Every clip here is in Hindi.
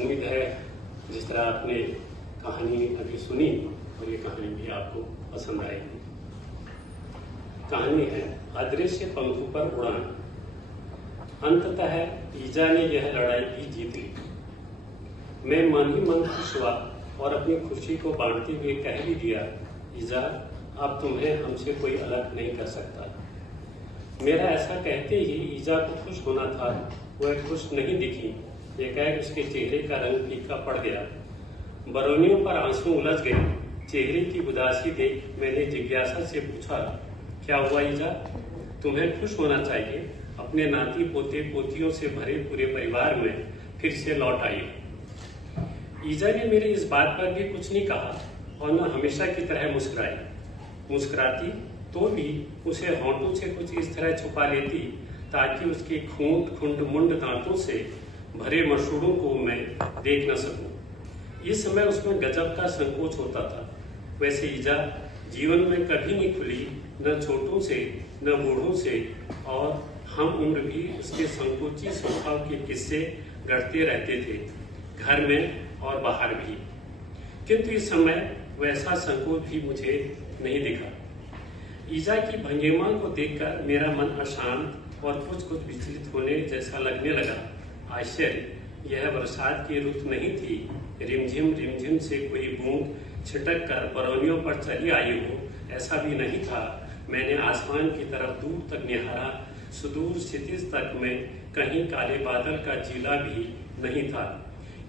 उम्मीद है जिस तरह आपने कहानी अभी सुनी और ये कहानी भी आपको पसंद आएगी। कहानी है अदृश्य पंखों पर उड़ान। अंततः ईजा ने यह लड़ाई भी जीत ली। मैं मन ही मन खुश हुआ और अपनी खुशी को बांटते हुए कह भी दिया, ईजा अब तुम्हें हमसे कोई अलग नहीं कर सकता। मेरा ऐसा कहते ही ईजा को खुश होना था, वह खुश नहीं दिखी। एकाएक उसके चेहरे का रंग फीका पड़ गया, बरौनियों पर आंसू उलझ गए। चेहरे की उदासी देख मैंने जिज्ञासा से पूछा, क्या हुआ ईजा? तुम्हें खुश होना चाहिए, अपने नाती पोते पोतियों से भरे पूरे परिवार में फिर से लौट आई। ईजा ने मेरी इस बात पर भी कुछ नहीं कहा और न हमेशा की तरह मुस्कुराई। मुस्कुराती तो भी उसे होंठों से कुछ इस तरह छुपा लेती ताकि उसके खूंट खुंड मुंड दांतों से भरे मसूड़ों को मैं देख न सकूं। इस समय उसमें गजब का संकोच होता था। वैसे ईजा जीवन में कभी नहीं खुली, न छोटों से न बूढ़ों से, और हम उम्र भी उसके संकोची स्वभाव के किस्से गढ़ते रहते थे, घर में और बाहर भी। किंतु इस समय वैसा संकोच भी मुझे नहीं दिखा। ईजा की भंगिमा को देखकर मेरा मन अशांत और कुछ कुछ विचलित होने जैसा लगने लगा। आश्चर्य, यह बरसात की रुत नहीं थी। रिमझिम से कोई बूंद छिटक कर बरौनियों पर चली आई हो, ऐसा भी नहीं था। मैंने आसमान की तरफ दूर तक निहारा, सुदूर क्षितिज तक में कहीं काले बादल का जीला भी नहीं था।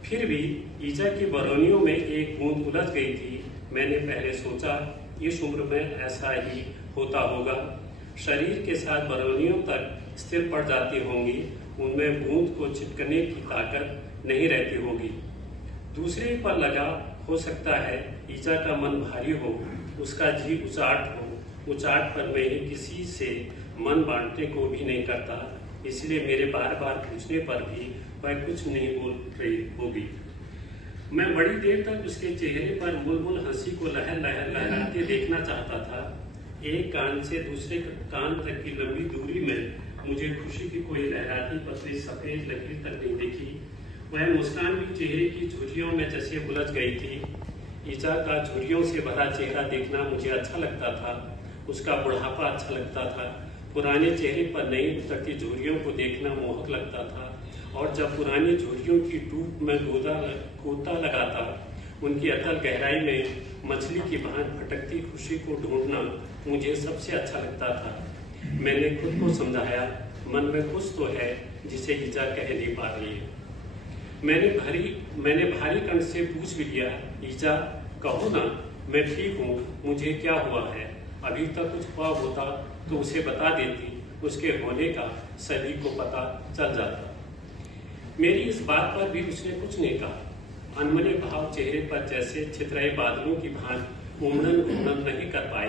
फिर भी ईजा की बरौनियों में एक बूंद उलझ गई थी। मैंने पहले सोचा इस उम्र में ऐसा ही होता होगा, शरीर के साथ बरौनियों तक स्थिर पड़ जाती होंगी, उनमें बूंद को चिपकने की ताकत नहीं रहती होगी। दूसरे पर लगा, हो सकता है ईजा का मन भारी हो, उसका जी उचाट हो। उचाट पर मैं किसी से मन बांटने को भी नहीं करता, इसलिए मेरे बार बार पूछने पर भी वह कुछ नहीं बोल रही होगी। मैं बड़ी देर तक उसके चेहरे पर बुलबुल हंसी को लहर लहर लहराते देखना चाहता था। एक कान से दूसरे कान तक की लंबी दूरी में मुझे खुशी की कोई लहराती पतली सफेद लकीर तक नहीं दिखी। वह मुस्कान भी चेहरे की झुर्रियों में जैसे उलझ गई थी। ईजा का झुर्रियों से भरा चेहरा देखना मुझे अच्छा लगता था, उसका बुढ़ापा अच्छा लगता था। पुराने चेहरे पर नई उतरती झुर्रियों को देखना मोहक लगता था, और जब पुरानी झुर्रियों की टूप में गोता लगाता, उनकी अतल गहराई में मछली की भांति भटकती खुशी को ढूंढना मुझे सबसे अच्छा लगता था। मैंने खुद को समझाया, मन में कुछ तो है जिसे ईजा कह नहीं पा रही है। मैंने भारी कंठ से पूछ भी लिया, ईजा कहो ना, मैं ठीक हूँ, मुझे क्या हुआ है? अभी तक कुछ हुआ होता तो उसे बता देती, उसके होने का सभी को पता चल जाता। मेरी इस बात पर भी उसने कुछ नहीं कहा। अनमने भाव चेहरे पर जैसे छितराए बादलों की भांति उमड़न नहीं कर पाए।